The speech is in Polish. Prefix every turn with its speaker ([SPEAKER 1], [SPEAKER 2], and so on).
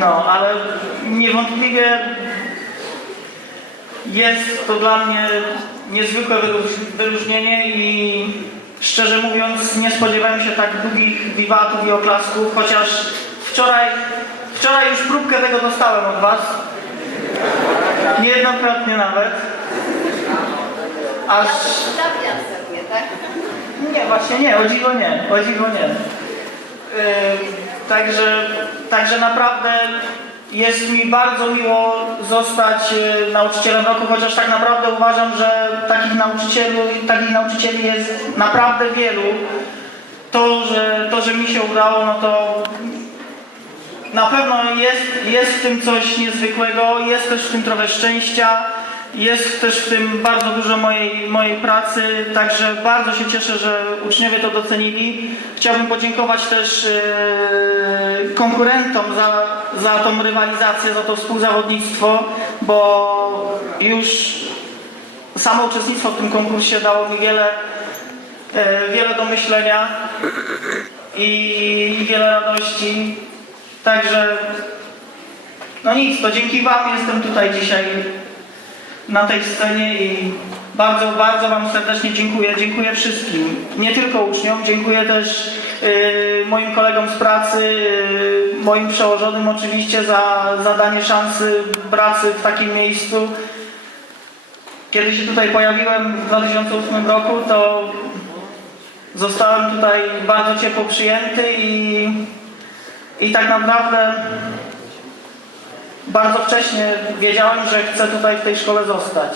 [SPEAKER 1] No, ale niewątpliwie jest to dla mnie niezwykłe wyróż- wyróżnienie i szczerze mówiąc nie spodziewałem się tak długich wiwatów i oklasków, chociaż wczoraj, wczoraj już próbkę tego dostałem od Was. Niejednokrotnie nawet. Aż... Nie, właśnie nie, o dziwo nie, o dziwo nie. Ym, także, także naprawdę jest mi bardzo miło zostać y, nauczycielem roku, chociaż tak naprawdę uważam, że takich nauczycieli, takich nauczycieli jest naprawdę wielu. To, że, to, że mi się udało, no to na pewno jest, jest w tym coś niezwykłego, jest też w tym trochę szczęścia, jest też w tym bardzo dużo mojej, mojej pracy, także bardzo się cieszę, że uczniowie to docenili. Chciałbym podziękować też e, konkurentom za, za tą rywalizację, za to współzawodnictwo, bo już samo uczestnictwo w tym konkursie dało mi wiele, e, wiele do myślenia i wiele radości. Także no nic, to dzięki Wam jestem tutaj dzisiaj na tej scenie i bardzo, bardzo Wam serdecznie dziękuję. Dziękuję wszystkim, nie tylko uczniom, dziękuję też y, moim kolegom z pracy, y, moim przełożonym oczywiście za, za danie szansy pracy w takim miejscu. Kiedy się tutaj pojawiłem w 2008 roku, to zostałem tutaj bardzo ciepło przyjęty i, i tak naprawdę bardzo wcześnie wiedziałem, że chcę tutaj w tej szkole zostać.